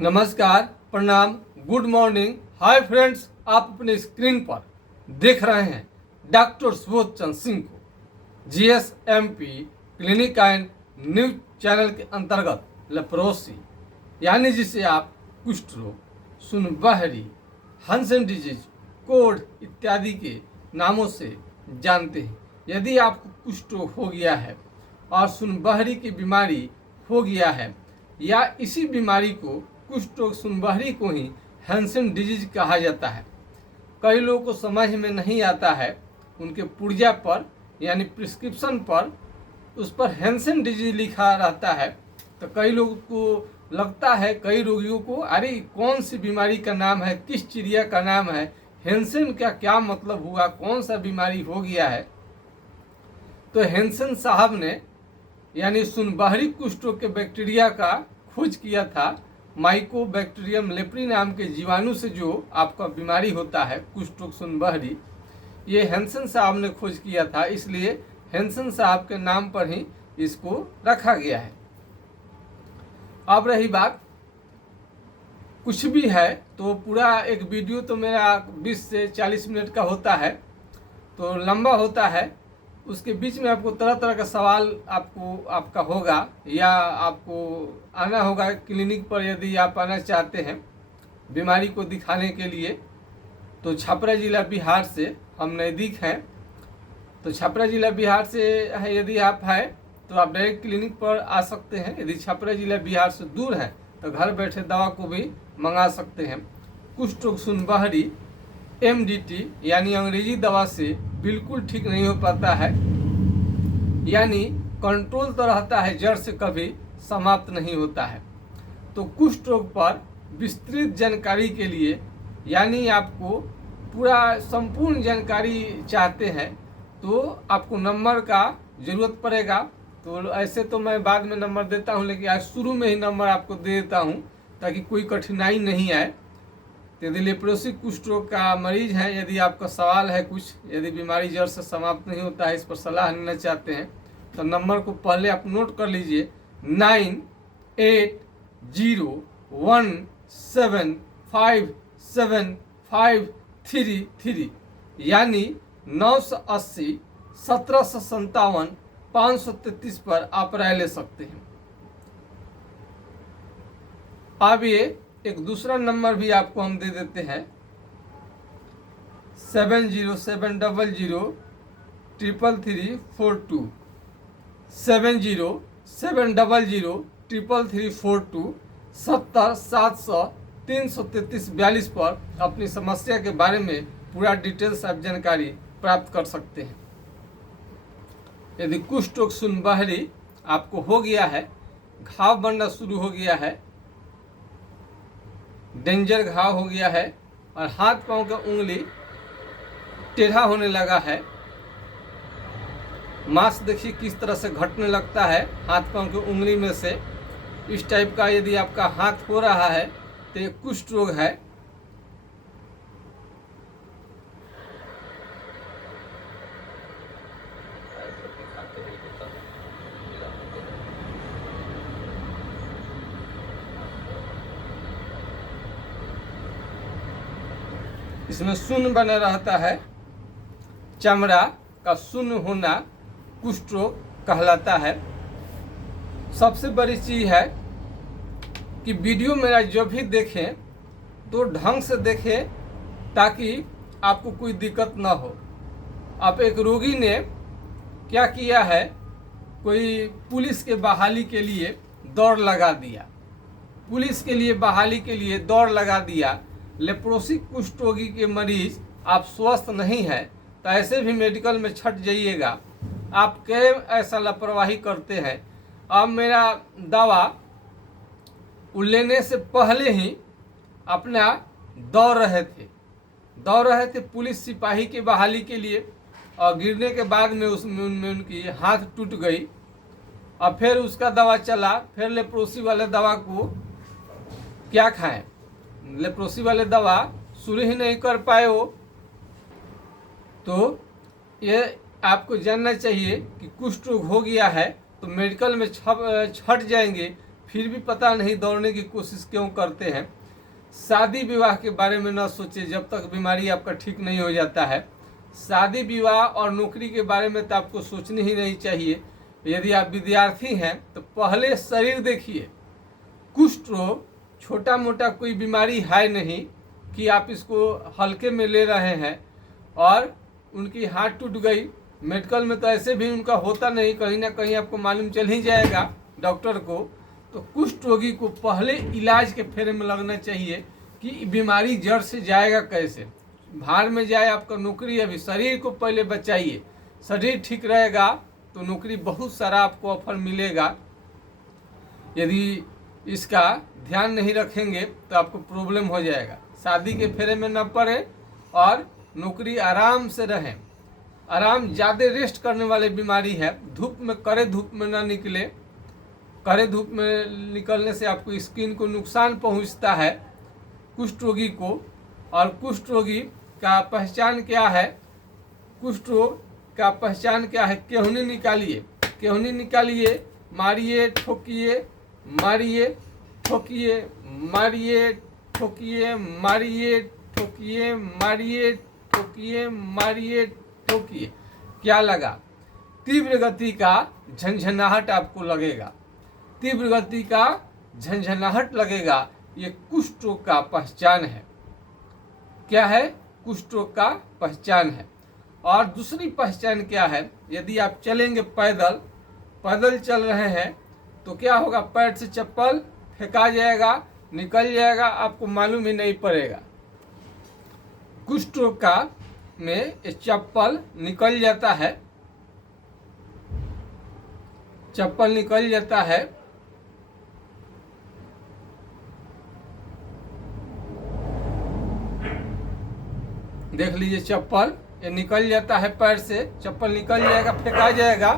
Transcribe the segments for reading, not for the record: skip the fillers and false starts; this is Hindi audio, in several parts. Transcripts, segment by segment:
नमस्कार, प्रणाम, गुड मॉर्निंग, हाय फ्रेंड्स। आप अपने स्क्रीन पर देख रहे हैं डॉक्टर सुबोध चंद्र सिंह को GSMP clinic and news channel के अंतर्गत लेप्रोसी यानी जिसे आप कुष्ठ रोग, सुनबहरी, हंसन डिजीज, कोढ़ इत्यादि के नामों से जानते हैं। यदि आपको कुष्ठ रोग हो गया है और सुनबहरी की बीमारी हो गया है या इसी बीमारी को कुष्ठ रोग सुनबहरी को ही हैंसन डिजीज कहा जाता है। कई लोगों को समझ में नहीं आता है, उनके पुर्जा पर यानी प्रिस्क्रिप्शन पर उस पर हैंसन डिजीज लिखा रहता है, तो कई लोगों को लगता है, कई रोगियों को, अरे कौन सी बीमारी का नाम है, किस चिड़िया का नाम है, हैंसन का क्या मतलब हुआ, कौन सा बीमारी हो गया है। तो हैंसन साहब ने यानी सुनबहरी कुष्ठ रोग के बैक्टीरिया का खोज किया था। माइकोबैक्टीरियम लेप्री नाम के जीवाणु से जो आपका बीमारी होता है कुष्ठ रोग सुनबहरी, ये हैंसन साहब ने खोज किया था, इसलिए हैंसन साहब के नाम पर ही इसको रखा गया है। अब रही बात, कुछ भी है तो पूरा एक वीडियो तो मेरा 20 से 40 मिनट का होता है, तो लंबा होता है। उसके बीच में आपको तरह तरह का सवाल आपका होगा या आपको आना होगा क्लिनिक पर। यदि आप आना चाहते हैं बीमारी को दिखाने के लिए तो छपरा जिला बिहार से हम नज़दीक हैं, तो छपरा जिला बिहार से है यदि आप हैं तो आप डायरेक्ट क्लिनिक पर आ सकते हैं। यदि छपरा जिला बिहार से दूर हैं तो घर बैठे दवा को भी मंगा सकते हैं। कुष्ठ रोग सुनबहरी MDT यानी अंग्रेजी दवा से बिल्कुल ठीक नहीं हो पाता है, यानी कंट्रोल तो रहता है, जड़ से कभी समाप्त नहीं होता है। तो कुष्ठ रोग पर विस्तृत जानकारी के लिए यानी आपको पूरा संपूर्ण जानकारी चाहते हैं तो आपको नंबर का ज़रूरत पड़ेगा। तो ऐसे तो मैं बाद में नंबर देता हूं, लेकिन आज शुरू में ही नंबर आपको दे देता हूं ताकि कोई कठिनाई नहीं आए। यदि लेप्रोसी कुष्ठ रोग का मरीज है, यदि आपका सवाल है कुछ, यदि बीमारी जड़ से समाप्त नहीं होता है, इस पर सलाह लेना चाहते हैं तो नंबर को पहले आप नोट कर लीजिए 9801757533 यानी 980 1757 533 पर आप राय ले सकते हैं। अब ये एक दूसरा नंबर भी आपको हम दे देते हैं 7070333342 7070333342 70 700 333 42 पर अपनी समस्या के बारे में पूरा डिटेल्स आप जानकारी प्राप्त कर सकते हैं। यदि कुष्ठ रोग सुनबहरी आपको हो गया है, घाव बनना शुरू हो गया है, डेंजर घाव हो गया है और हाथ पांव का उंगली टेढ़ा होने लगा है, मांस देखिए किस तरह से घटने लगता है हाथ पांव की उंगली में से, इस टाइप का यदि आपका हाथ हो रहा है तो ये कुष्ठ रोग है। इसमें शून्य बना रहता है, चमड़ा का शून्य होना कुष्ठ रोग कहलाता है। सबसे बड़ी चीज़ है कि वीडियो मेरा जो भी देखें तो ढंग से देखें ताकि आपको कोई दिक्कत ना हो। अब एक रोगी ने क्या किया है, कोई पुलिस के बहाली के लिए दौड़ लगा दिया, पुलिस के लिए बहाली के लिए दौड़ लगा दिया। लेप्रोसी कुष्ठ रोगी के मरीज आप स्वस्थ नहीं हैं तो ऐसे भी मेडिकल में छट जाइएगा। आप क्यों ऐसा लापरवाही करते हैं। अब मेरा दवा लेने से पहले ही अपना दौड़ रहे थे पुलिस सिपाही के बहाली के लिए, और गिरने के बाद में उनमें उनकी हाथ टूट गई। और फिर उसका दवा चला, फिर लेप्रोसी वाले दवा को क्या खाएं, लेप्रोसी वाले दवा शुरू ही नहीं कर पाए हो। तो ये आपको जानना चाहिए कि कुष्ठ रोग हो गया है तो मेडिकल में छट जाएंगे, फिर भी पता नहीं दौड़ने की कोशिश क्यों करते हैं। शादी विवाह के बारे में न सोचें जब तक बीमारी आपका ठीक नहीं हो जाता है। शादी विवाह और नौकरी के बारे में तो आपको सोचनी ही नहीं चाहिए। यदि आप विद्यार्थी हैं तो पहले शरीर देखिए। कुष्ठ रोग छोटा मोटा कोई बीमारी है नहीं कि आप इसको हल्के में ले रहे हैं और उनकी हाथ टूट गई। मेडिकल में तो ऐसे भी उनका होता नहीं, कहीं ना कहीं आपको मालूम चल ही जाएगा डॉक्टर को। तो कुष्ठ रोगी को पहले इलाज के फेरे में लगना चाहिए कि बीमारी जड़ से जाएगा कैसे। भार में जाए आपका नौकरी, अभी शरीर को पहले बचाइए। शरीर ठीक रहेगा तो नौकरी बहुत सारा आपको ऑफर मिलेगा। यदि इसका ध्यान नहीं रखेंगे तो आपको प्रॉब्लम हो जाएगा। शादी के फेरे में न पड़े और नौकरी आराम से रहें। आराम ज़्यादा रेस्ट करने वाली बीमारी है। धूप में, कड़े धूप में ना निकले। कड़े धूप में निकलने से आपको स्किन को नुकसान पहुंचता है कुष्ठ रोगी को। और कुष्ठ रोगी का पहचान क्या है? कुष्ठ रोग का पहचान क्या है? केहूनी निकालिए, केहूनी निकालिए, मारिए ठोकिए, मारिए ठोकिए, मारिए ठोकिए, मारिए ठोकिए, मारिए ठोकिए, मारिए ठोकिए। क्या लगा? तीव्र गति का झंझनाहट आपको लगेगा। तीव्र गति का झंझनाहट लगेगा। ये कुष्ठ रोग का पहचान है। क्या है? कुष्ठ रोग का पहचान है। और दूसरी पहचान क्या है? यदि आप चलेंगे पैदल, पैदल चल रहे हैं तो क्या होगा? पैर से चप्पल फेंका जाएगा, निकल जाएगा, आपको मालूम ही नहीं पड़ेगा। कुष्ठ रोग का में चप्पल निकल जाता है, चप्पल निकल जाता है। देख लीजिए, चप्पल ये निकल जाता है, पैर से चप्पल निकल जाएगा, फेंका जाएगा।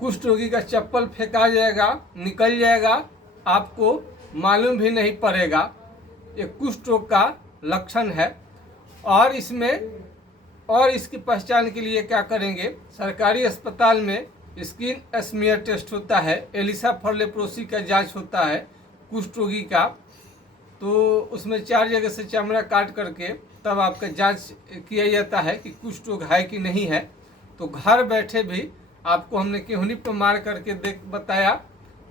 कुष्ठ रोगी का चप्पल फेंका जाएगा, निकल जाएगा, आपको मालूम भी नहीं पड़ेगा। ये कुष्ठ रोग का लक्षण है। और इसकी पहचान के लिए क्या करेंगे? सरकारी अस्पताल में स्किन स्मीयर टेस्ट होता है, एलिसा फॉरलेप्रोसी का जांच होता है कुष्ठ रोगी का। तो उसमें 4 जगह से चमड़ा काट करके तब आपका जांच किया जाता है कि कुष्ठ रोग है कि नहीं है। तो घर बैठे भी आपको हमने केहूनी पर मार करके देख बताया।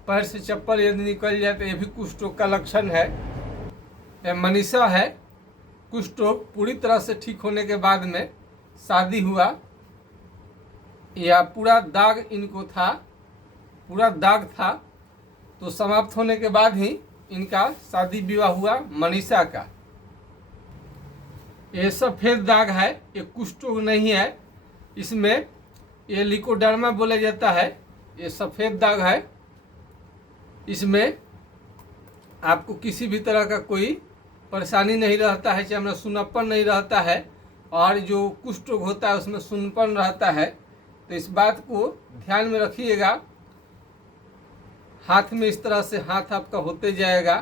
पैर से चप्पल यदि निकल जाए तो ये भी कुष्ठ रोग का लक्षण है। यह मनीषा है। कुष्ठ रोग पूरी तरह से ठीक होने के बाद में शादी हुआ, या पूरा दाग इनको था, पूरा दाग था, तो समाप्त होने के बाद ही इनका शादी विवाह हुआ मनीषा का। ये सफ़ेद दाग है, ये कुष्ठ रोग नहीं है। इसमें ये लिकोडर्मा बोला जाता है। ये सफ़ेद दाग है। इसमें आपको किसी भी तरह का कोई परेशानी नहीं रहता है, चमड़ा सुन्नापन नहीं रहता है। और जो कुष्ठ रोग होता है उसमें सुन्नपन रहता है। तो इस बात को ध्यान में रखिएगा। हाथ में इस तरह से हाथ आपका होते जाएगा।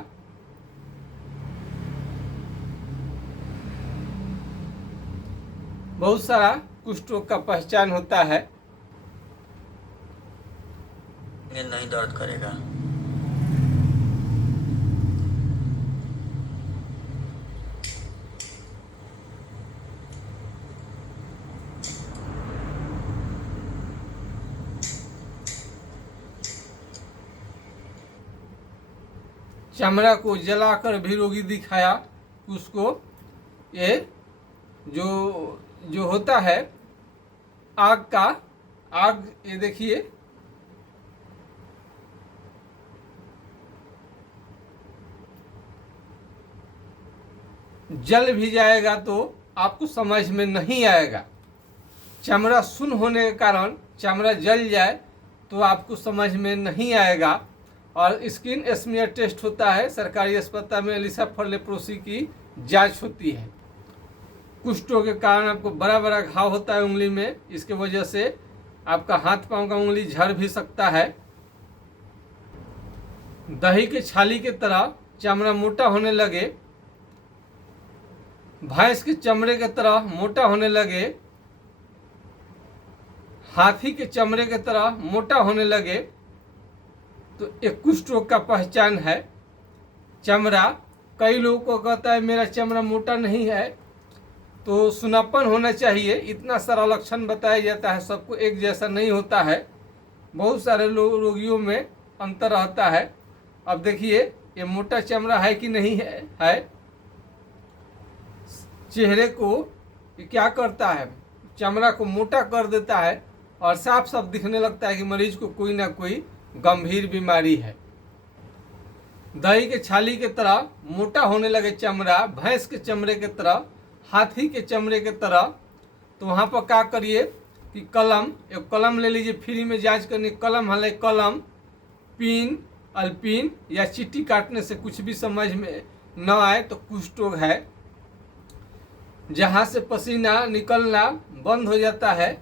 बहुत सारा कुष्ठ रोग का पहचान होता है। नहीं दर्द करेगा। चमड़ा को जलाकर भी रोगी दिखाया उसको। ये जो होता है आग का, आग, ये देखिए, जल भी जाएगा तो आपको समझ में नहीं आएगा। चमड़ा सुन्न होने के कारण चमड़ा जल जाए तो आपको समझ में नहीं आएगा। और स्किन स्मीयर टेस्ट होता है सरकारी अस्पताल में, एलिसा फॉरलेप्रोसी की जांच होती है। कुष्ठ रोग के कारण आपको बड़ा बड़ा घाव होता है उंगली में। इसके वजह से आपका हाथ पांव का उंगली झड़ भी सकता है। दही के छाली के तरह चमड़ा मोटा होने लगे, भैंस के चमड़े के तरह मोटा होने लगे, हाथी के चमड़े के तरह मोटा होने लगे, तो तो एक कुष्ठ रोग का पहचान है चमड़ा। कई लोगों को कहता है मेरा चमड़ा मोटा नहीं है, तो सुनापन होना चाहिए। इतना सारा लक्षण बताया जाता है, सबको एक जैसा नहीं होता है, बहुत सारे रोगियों में अंतर रहता है। अब देखिए ये मोटा चमड़ा है कि नहीं है। चेहरे को ये क्या करता है, चमड़ा को मोटा कर देता है और साफ साफ दिखने लगता है कि मरीज को कोई ना कोई गंभीर बीमारी है। दही के छाली के तरह मोटा होने लगे चमड़ा, भैंस के चमड़े के तरह, हाथी के चमड़े के तरह, तो वहाँ पर क्या करिए कि एक कलम ले लीजिए, फ्री में जांच करनी। कलम हले कलम, पिन, अल्पिन या चीटी काटने से कुछ भी समझ में न आए तो कुष्ठ रोग है। जहाँ से पसीना निकलना बंद हो जाता है,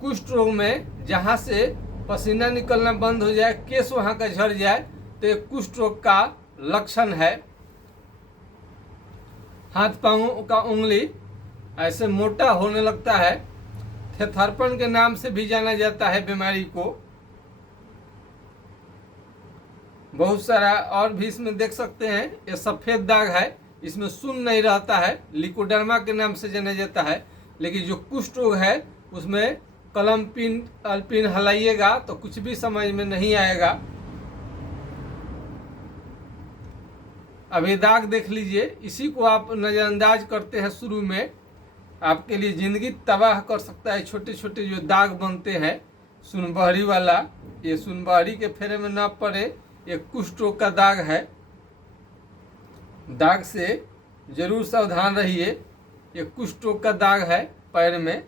कुष्ठ रोग में जहाँ से पसीना निकलना बंद हो जाए, केस वहाँ का झड़ जाए, तो ये कुष्ठ रोग का लक्षण है। हाथ पांवों का उंगली ऐसे मोटा होने लगता है, थेथरपन के नाम से भी जाना जाता है बीमारी को। बहुत सारा और भी इसमें देख सकते हैं, ये सफ़ेद दाग है, इसमें सुन नहीं रहता है, लिकोडर्मा के नाम से जाना जाता है। लेकिन जो कुष्ठ रोग है उसमें कलम, पिन, अल्पिन हलाइएगा तो कुछ भी समझ में नहीं आएगा। अब ये दाग देख लीजिए, इसी को आप नज़रअंदाज करते हैं शुरू में, आपके लिए ज़िंदगी तबाह कर सकता है। छोटे छोटे जो दाग बनते हैं सुनबहरी वाला, ये सुनबहरी के फेरे में न पड़े, ये कुष्ठ रोग का दाग है। दाग से जरूर सावधान रहिए, ये कुष्ठ रोग का दाग है पैर में।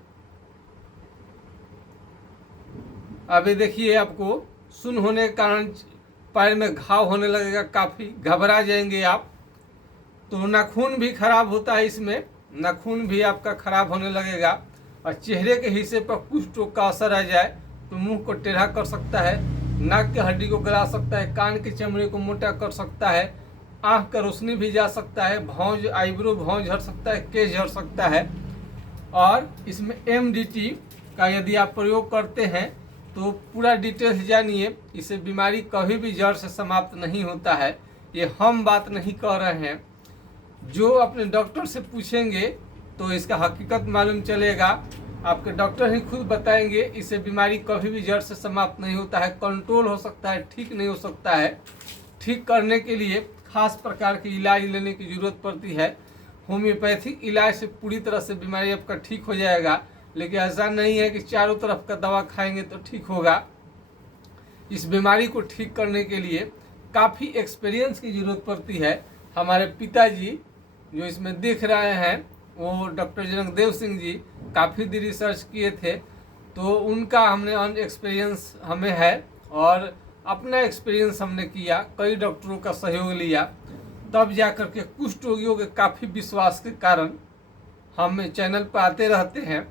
अभी देखिए आपको सुन होने के कारण पैर में घाव होने लगेगा, काफ़ी घबरा जाएंगे आप। तो नाखून भी खराब होता है, इसमें नाखून भी आपका खराब होने लगेगा। और चेहरे के हिस्से पर कुष्ठ रोग का असर आ जाए तो मुंह को टेढ़ा कर सकता है, नाक की हड्डी को गला सकता है, कान के चमड़े को मोटा कर सकता है, आँख का रोशनी भी जा सकता है, भौं आईब्रो भौं झड़ सकता है, केस झड़ सकता है। और इसमें MDT का यदि आप प्रयोग करते हैं तो पूरा डिटेल्स जानिए। इससे बीमारी कभी भी जड़ से समाप्त नहीं होता है, ये हम बात नहीं कह रहे हैं। जो अपने डॉक्टर से पूछेंगे तो इसका हकीकत मालूम चलेगा। आपके डॉक्टर ही खुद बताएंगे, इससे बीमारी कभी भी जड़ से समाप्त नहीं होता है, कंट्रोल हो सकता है, ठीक नहीं हो सकता है। ठीक करने के लिए खास प्रकार के इलाज लेने की ज़रूरत पड़ती है। होम्योपैथिक इलाज से पूरी तरह से बीमारी आपका ठीक हो जाएगा, लेकिन ऐसा नहीं है कि चारों तरफ का दवा खाएंगे तो ठीक होगा। इस बीमारी को ठीक करने के लिए काफ़ी एक्सपीरियंस की ज़रूरत पड़ती है। हमारे पिताजी जो इसमें दिख रहे हैं वो डॉक्टर जनकदेव सिंह जी काफ़ी देर रिसर्च किए थे, तो उनका हमने एक्सपीरियंस हमें है और अपना एक्सपीरियंस हमने किया, कई डॉक्टरों का सहयोग लिया, तब जा कर के कुष्ठ रोगियों के काफ़ी विश्वास के कारण हम चैनल पर आते रहते हैं।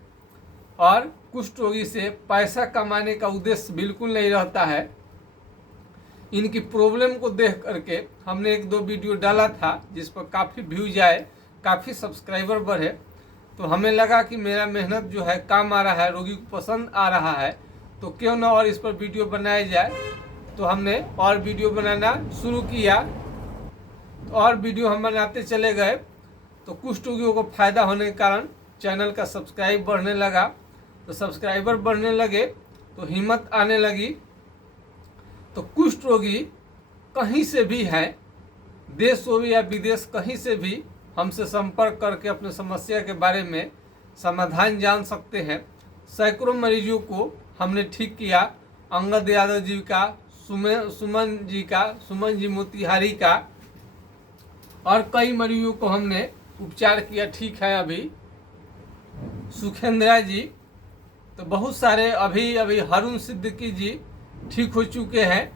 और कुष्ठ रोगी से पैसा कमाने का उद्देश्य बिल्कुल नहीं रहता है। इनकी प्रॉब्लम को देख करके हमने 1-2 वीडियो डाला था जिस पर काफ़ी व्यूज आए, काफ़ी सब्सक्राइबर बढ़े, तो हमें लगा कि मेरा मेहनत जो है काम आ रहा है, रोगी को पसंद आ रहा है, तो क्यों ना और इस पर वीडियो बनाया जाए। तो हमने और वीडियो बनाना शुरू किया, तो और वीडियो हम बनाते चले गए, तो कुष्ठ रोगियों को फ़ायदा होने के कारण चैनल का सब्सक्राइब बढ़ने लगा। तो सब्सक्राइबर बढ़ने लगे तो हिम्मत आने लगी। तो कुष्ठ रोगी कहीं से भी हैं, देश हो या विदेश, कहीं से भी हमसे संपर्क करके अपने समस्या के बारे में समाधान जान सकते हैं। सैकड़ों मरीजों को हमने ठीक किया, अंगद यादव जी का, सुमन जी मोतिहारी का, और कई मरीजों को हमने उपचार किया, ठीक है। अभी सुखेंद्रा जी, तो बहुत सारे अभी हारून सिद्दीकी जी ठीक हो चुके हैं।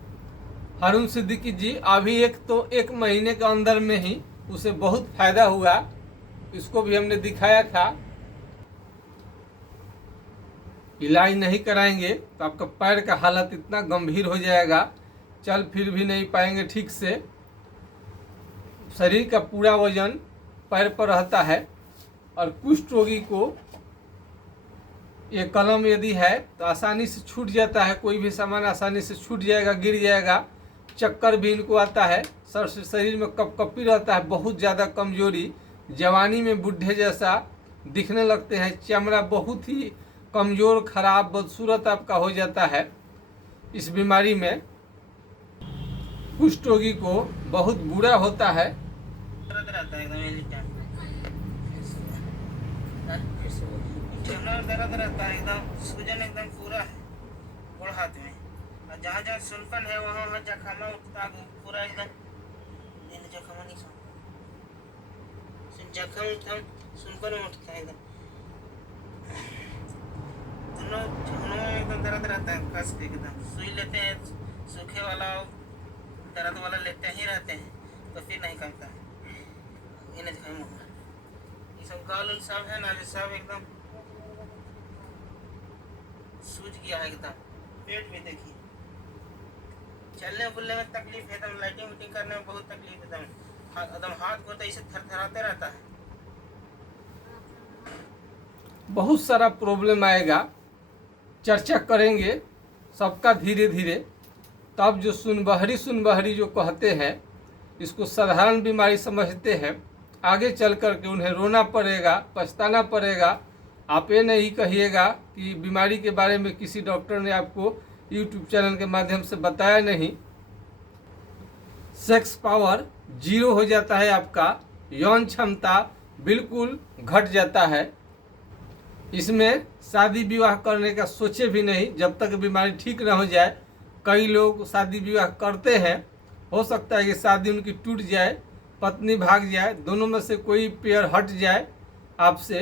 हारून सिद्दीकी जी अभी एक महीने के अंदर में ही उसे बहुत फायदा हुआ, इसको भी हमने दिखाया था। इलाज नहीं कराएंगे तो आपका पैर का हालत इतना गंभीर हो जाएगा, चल फिर भी नहीं पाएंगे ठीक से। शरीर का पूरा वजन पैर पर रहता है। और कुष्ठ रोगी को ये कलम यदि है तो आसानी से छूट जाता है, कोई भी सामान आसानी से छूट जाएगा, गिर जाएगा, चक्कर भी इनको आता है, शरीर में कपकपी रहता है, बहुत ज़्यादा कमजोरी, जवानी में बुढ़े जैसा दिखने लगते हैं, चमड़ा बहुत ही कमज़ोर खराब बदसूरत आपका हो जाता है। इस बीमारी में कुष्ठ रोगी को बहुत बुरा होता है। दर्द रहता है एकदम एनी टाइम। दर्द रहता है एकदम, सूजन एकदम पूरा है गोड़ हाथ में, और जहाँ जहाँ सुनपन है वहाँ वहाँ जखमा उठता है पूरा एकदम। जखमा नहीं जखम एकदम सुनपन में उठता है एकदम, दोनों में एकदम दर्द रहता है कस के एकदम। सुई लेते हैं सूखे वाला दर्द वाला लेते ही रहते हैं तो फिर नहीं करता है। इन्हें ये सब गाल उल सब है ना, जो सब एकदम सूज गया है एकदम। पेट भी देखिए, चलने बुलने में तकलीफ है एकदम, लाइटिंग वाइटिंग करने में बहुत तकलीफ एकदम हाथ को तो ऐसे थरथराते रहता है। बहुत सारा प्रॉब्लम आएगा, चर्चा करेंगे सबका धीरे धीरे। तब जो सुनबहरी जो कहते हैं, इसको साधारण बीमारी समझते हैं, आगे चल कर के उन्हें रोना पड़ेगा, पछताना पड़ेगा। आप ये नहीं कहिएगा कि बीमारी के बारे में किसी डॉक्टर ने आपको यूट्यूब चैनल के माध्यम से बताया नहीं। सेक्स पावर 0 हो जाता है, आपका यौन क्षमता बिल्कुल घट जाता है। इसमें शादी विवाह करने का सोचे भी नहीं जब तक बीमारी ठीक न हो जाए। कई लोग शादी विवाह करते हैं, हो सकता है कि शादी उनकी टूट जाए, पत्नी भाग जाए, दोनों में से कोई पेयर हट जाए आपसे।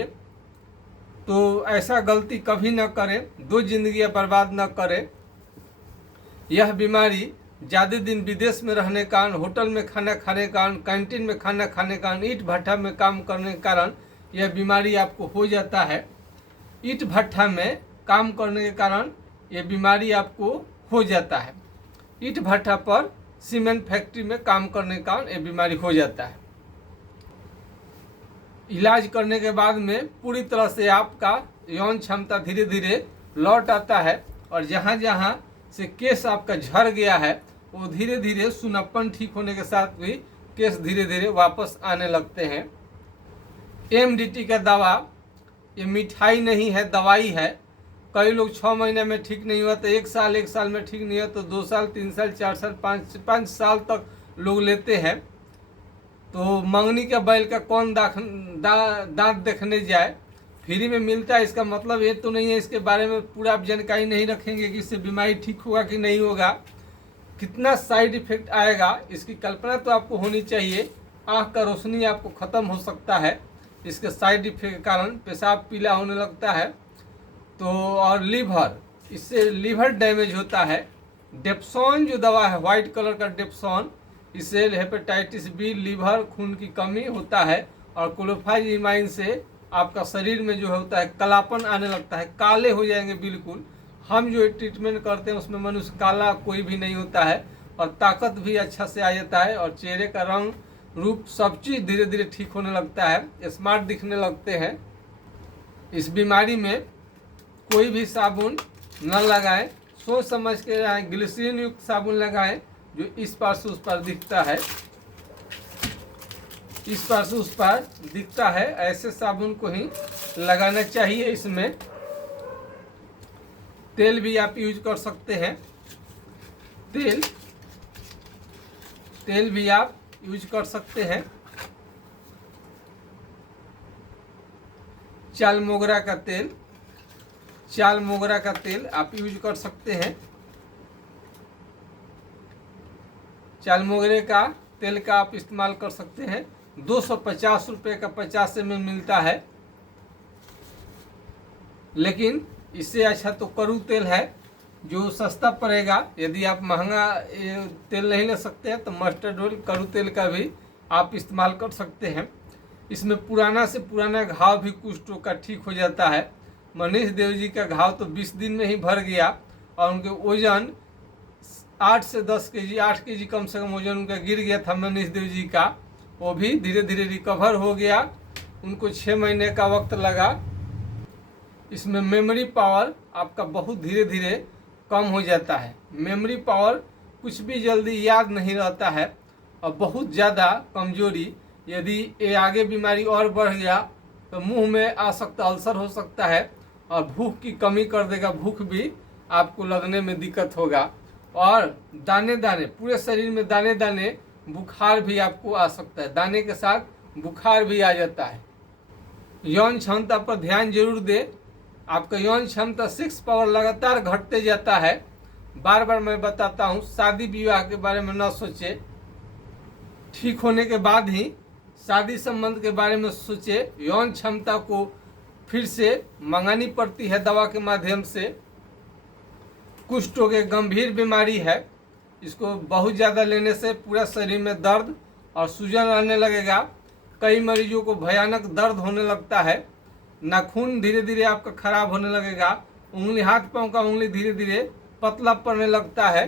तो ऐसा गलती कभी न करें, 2 जिंदगियां बर्बाद न करें। यह बीमारी ज़्यादा दिन विदेश में रहने के कारण, होटल में खाना खाने के कारण, कैंटीन में खाना खाने के कारण, ईंट भट्ठा में काम करने के कारण यह बीमारी आपको हो जाता है। ईंट भट्ठा में काम करने के कारण यह बीमारी आपको हो जाता है। ईंट भट्ठा पर सीमेंट फैक्ट्री में काम करने के कारण यह बीमारी हो जाता है। इलाज करने के बाद में पूरी तरह से आपका यौन क्षमता धीरे धीरे लौट आता है, और जहाँ जहाँ से केस आपका झड़ गया है वो धीरे धीरे सुनप्पन ठीक होने के साथ भी केस धीरे धीरे वापस आने लगते हैं। एमडीटी का दवा ये मिठाई नहीं है, दवाई है। कई लोग 6 महीने में ठीक नहीं हुआ तो 1 साल में ठीक नहीं हुआ तो 2 साल 3 साल 4 साल 5 साल तक लोग लेते हैं। तो मंगनी का बैल का कौन दांत देखने जाए, फ्री में मिलता है। इसका मतलब ये तो नहीं है इसके बारे में पूरा आप जानकारी नहीं रखेंगे कि इससे बीमारी ठीक होगा कि नहीं होगा, कितना साइड इफेक्ट आएगा, इसकी कल्पना तो आपको होनी चाहिए। आँख का रोशनी आपको ख़त्म हो सकता है इसके साइड इफेक्ट के कारण, पेशाब पीला होने लगता है। तो और लीवर, इससे लीवर डैमेज होता है। डेप्सोन जो दवा है, वाइट कलर का डेप्सोन, इससे हेपेटाइटिस बी, लीवर, खून की कमी होता है। और क्लोफाइजीमाइन से आपका शरीर में जो होता है कालापन आने लगता है, काले हो जाएंगे बिल्कुल। हम जो ट्रीटमेंट करते हैं उसमें मनुष्य काला कोई भी नहीं होता है, और ताकत भी अच्छा से आ जाता है, और चेहरे का रंग रूप सब चीज़ धीरे धीरे ठीक होने लगता है, स्मार्ट दिखने लगते हैं। इस बीमारी में कोई भी साबुन न लगाएं, सोच समझ के ग्लिसरीन युक्त साबुन लगाएं जो इस पार से उस पार दिखता है, इस पार से उस पार दिखता है, ऐसे साबुन को ही लगाना चाहिए। इसमें तेल भी आप यूज कर सकते हैं, तेल भी आप यूज कर सकते हैं। चाल मोगरा का तेल आप यूज कर सकते हैं। चाल मोगरे का तेल का आप इस्तेमाल कर सकते हैं। 250 रुपये का 50 ml मिलता है, लेकिन इससे अच्छा तो करू तेल है जो सस्ता पड़ेगा। यदि आप महंगा तेल नहीं ले सकते हैं तो मस्टर्ड ऑयल, करू तेल का भी आप इस्तेमाल कर सकते हैं। इसमें पुराना से पुराना घाव भी कुष्ठ का ठीक हो जाता है। मनीष देव जी का घाव तो 20 दिन में ही भर गया, और उनके वजन 8 से 10 केजी, 8 केजी कम से कम वजन उनका गिर गया था मनीष देव जी का। वो भी धीरे धीरे रिकवर हो गया, उनको 6 महीने का वक्त लगा। इसमें मेमोरी पावर आपका बहुत धीरे धीरे कम हो जाता है। मेमोरी पावर कुछ भी जल्दी याद नहीं रहता है, और बहुत ज़्यादा कमजोरी, यदि ये आगे बीमारी और बढ़ गया तो मुंह में आ सकता, अल्सर हो सकता है, और भूख की कमी कर देगा, भूख भी आपको लगने में दिक्कत होगा, और दाने दाने पूरे शरीर में दाने दाने बुखार भी आपको आ सकता है, दाने के साथ बुखार भी आ जाता है। यौन क्षमता पर ध्यान जरूर दे। आपका यौन क्षमता सेक्स पावर लगातार घटते जाता है। बार बार मैं बताता हूँ, शादी विवाह के बारे में न सोचे, ठीक होने के बाद ही शादी संबंध के बारे में सोचे। यौन क्षमता को फिर से मंगानी पड़ती है दवा के माध्यम से। कुष्ठ रोग एक गंभीर बीमारी है, इसको बहुत ज़्यादा लेने से पूरा शरीर में दर्द और सूजन आने लगेगा। कई मरीजों को भयानक दर्द होने लगता है, नाखून धीरे धीरे आपका खराब होने लगेगा, उंगली, हाथ पांव का उंगली धीरे धीरे पतला पड़ने लगता है।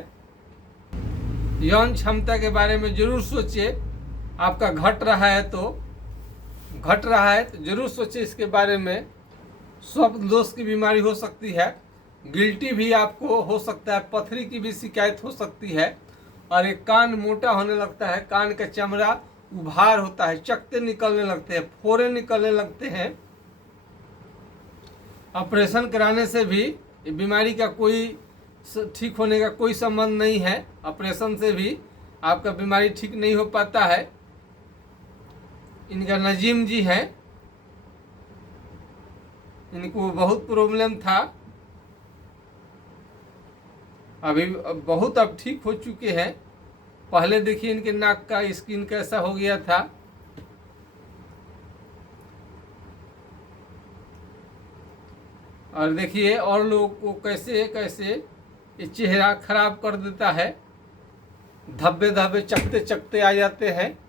यौन क्षमता के बारे में जरूर सोचिए। आपका घट रहा है तो जरूर सोचिए इसके बारे में। स्वप्न दोष की बीमारी हो सकती है, गिल्टी भी आपको हो सकता है, पथरी की भी शिकायत हो सकती है, और एक कान मोटा होने लगता है, कान का चमड़ा उभार होता है, चकते निकलने लगते हैं, फोड़े निकलने लगते हैं। ऑपरेशन कराने से भी बीमारी का कोई ठीक होने का कोई संबंध नहीं है। ऑपरेशन से भी आपका बीमारी ठीक नहीं हो पाता है। इनका नजीम जी हैं, इनको बहुत प्रॉब्लम था, अभी बहुत अब ठीक हो चुके हैं। पहले देखिए इनके नाक का स्किन कैसा हो गया था, और देखिए और लोगों को कैसे कैसे ये चेहरा खराब कर देता है, धब्बे धब्बे चकते चकते आ जाते हैं,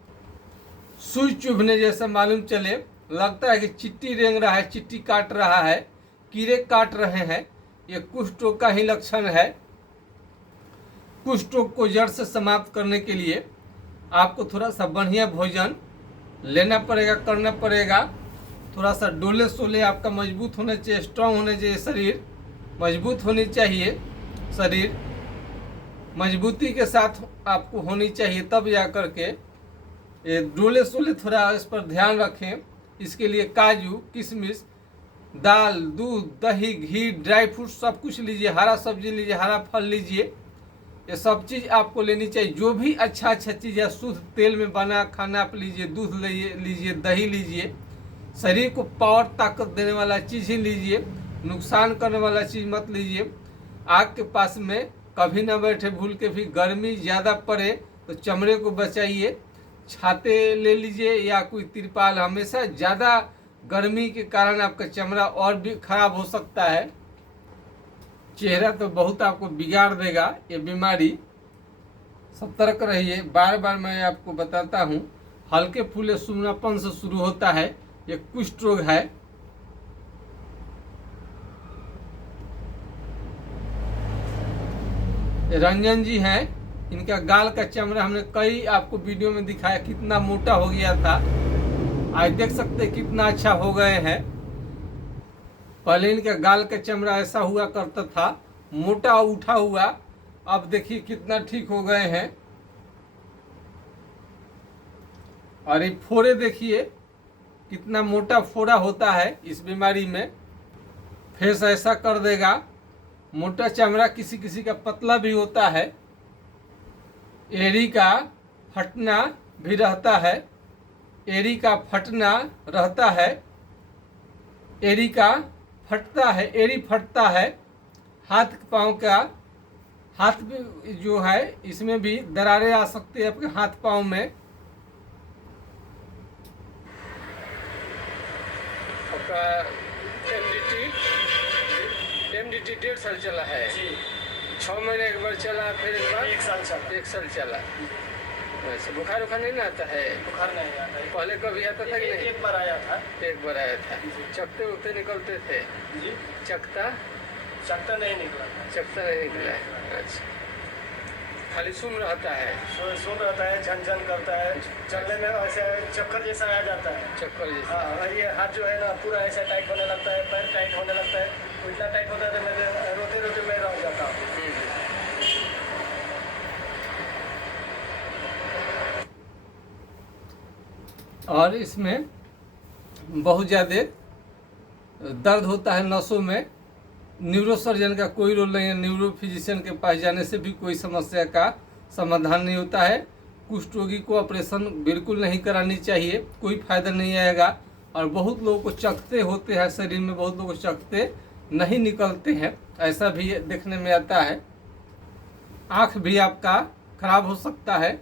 सुई चुभने जैसा मालूम चले, लगता है कि चिट्टी रेंग रहा है, चिट्टी काट रहा है, कीड़े काट रहे हैं। ये कुष्ठ रोग का ही लक्षण है। कुष्ठ रोग को जड़ से समाप्त करने के लिए आपको थोड़ा सा बढ़िया भोजन लेना पड़ेगा, करना पड़ेगा। थोड़ा सा डोले सोले आपका मजबूत होना चाहिए, स्ट्रांग होना चाहिए, शरीर मजबूत होनी चाहिए, शरीर मजबूती के साथ आपको होनी चाहिए, तब जा कर के ये डोले सोले थोड़ा इस पर ध्यान रखें। इसके लिए काजू, किशमिश, दाल, दूध, दही, घी, ड्राई फ्रूट सब कुछ लीजिए, हरा सब्जी लीजिए, हरा फल लीजिए, ये सब चीज़ आपको लेनी चाहिए। जो भी अच्छा चीज़ है, शुद्ध तेल में बना खाना आप लीजिए, दूध लीजिए, दही लीजिए, शरीर को पावर ताकत देने वाला चीज़ ही लीजिए, नुकसान करने वाला चीज़ मत लीजिए। आग के पास में कभी ना बैठे भूल के भी। गर्मी ज़्यादा पड़े तो चमड़े को बचाइए, छाते ले लीजिए या कोई तिरपाल। हमेशा ज़्यादा गर्मी के कारण आपका चमड़ा और भी खराब हो सकता है, चेहरा तो बहुत आपको बिगाड़ देगा ये बीमारी। सतर्क रहिए। बार बार मैं आपको बताता हूँ, हल्के फुले सूनापन से शुरू होता है, ये कुष्ठ रोग है। रंजन जी हैं, इनका गाल का चमड़ा हमने कई आपको वीडियो में दिखाया, कितना मोटा हो गया था, आज देख सकते कितना अच्छा हो गए हैं। पहले इनका गाल का चमड़ा ऐसा हुआ करता था, मोटा उठा हुआ, अब देखिए कितना ठीक हो गए हैं। और ये फोड़े देखिए कितना मोटा फोड़ा होता है इस बीमारी में, फेस ऐसा कर देगा। मोटा चमड़ा किसी किसी का पतला भी होता है। एड़ी का फटना भी रहता है, एड़ी का फटना रहता है, एड़ी का फटता है, एड़ी फटता है। हाथ पांव का, हाथ भी जो है इसमें भी दरारें आ सकती है आपके हाथ पांव में। आपका एमडीटी 1.5 साल चला है जी। 6 महीने एक बार चला, फिर एक बार 1 साल चला। 1 साल चला। वैसे बुखार उखार नहीं आता है? बुखार नहीं आता है। पहले कभी आता था कि नहीं? एक बार आया था। एक बार आया था। चकते उकते निकलते थे जी? चकता नहीं निकला। चकता नहीं निकला है। अच्छा, खाली सुन रहता है? सुन रहता है, झन करता है, चलने में ऐसे चक्कर जैसा आ जाता है। चक्कर जैसा? हाँ, ये हाथ जो है ना पूरा ऐसा टाइट होने लगता है, पैर टाइट होने लगता है। इतना टाइट होता है तो मैं रोते रोते मैं रह जाता हूँ। और इसमें बहुत ज़्यादा दर्द होता है नसों में। न्यूरोसर्जन का कोई रोल नहीं है, न्यूरो फिजिशियन के पास जाने से भी कोई समस्या का समाधान नहीं होता है। कुष्ठ रोगी को ऑपरेशन बिल्कुल नहीं करानी चाहिए, कोई फायदा नहीं आएगा। और बहुत लोगों को चकते होते हैं शरीर में, बहुत लोगों को चकते नहीं निकलते हैं, ऐसा भी देखने में आता है। आँख भी आपका खराब हो सकता है।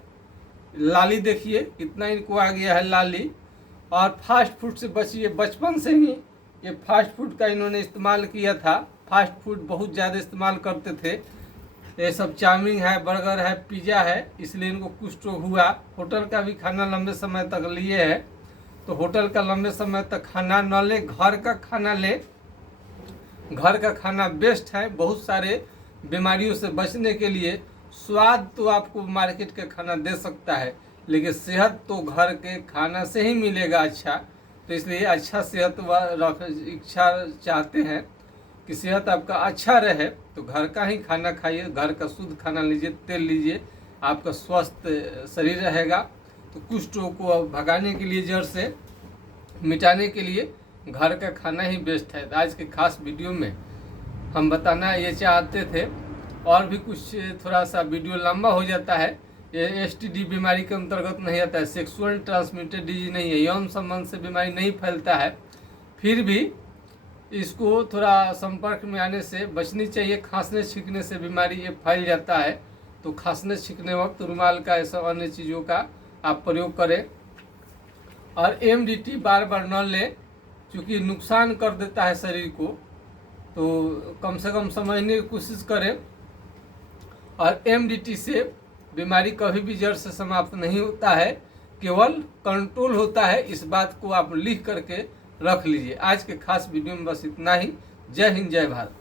लाली देखिए कितना इनको आ गया है लाली। और फास्ट फूड से बचिए, बचपन से ही ये फास्ट फूड का इन्होंने इस्तेमाल किया था। फास्ट फूड बहुत ज़्यादा इस्तेमाल करते थे, ये सब चाउमीन है, बर्गर है, पिज़्ज़ा है, इसलिए इनको कुष्ठ रोग हुआ। होटल का भी खाना लंबे समय तक लिए है, तो होटल का लंबे समय तक खाना न ले, घर का खाना ले। घर का खाना बेस्ट है बहुत सारे बीमारियों से बचने के लिए। स्वाद तो आपको मार्केट का खाना दे सकता है, लेकिन सेहत तो घर के खाना से ही मिलेगा अच्छा। तो इसलिए अच्छा सेहत इच्छा चाहते हैं कि सेहत आपका अच्छा रहे, तो घर का ही खाना खाइए, घर का शुद्ध खाना लीजिए, तेल लीजिए, आपका स्वस्थ शरीर रहेगा। तो कुष्ठ रोग को भगाने के लिए, जड़ से मिटाने के लिए घर का खाना ही बेस्ट है। तो आज के खास वीडियो में हम बताना ये चाहते थे, और भी कुछ थोड़ा सा वीडियो लंबा हो जाता है। ये एसटीडी बीमारी के अंतर्गत नहीं आता है, सेक्सुअल ट्रांसमिटेड डिजीज नहीं है, यौन संबंध से बीमारी नहीं फैलता है। फिर भी इसको थोड़ा संपर्क में आने से बचनी चाहिए। खांसने छींकने से बीमारी ये फैल जाता है, तो खांसने छींकने वक्त रुमाल का, ऐसा अन्य चीज़ों का आप प्रयोग करें। और एमडीटी बार बार न लें, क्योंकि नुकसान कर देता है शरीर को, तो कम से कम समझने की कोशिश करें। और एमडीटी से बीमारी कभी भी जड़ से समाप्त नहीं होता है, केवल कंट्रोल होता है। इस बात को आप लिख करके रख लीजिए। आज के खास वीडियो में बस इतना ही। जय हिंद, जय भारत।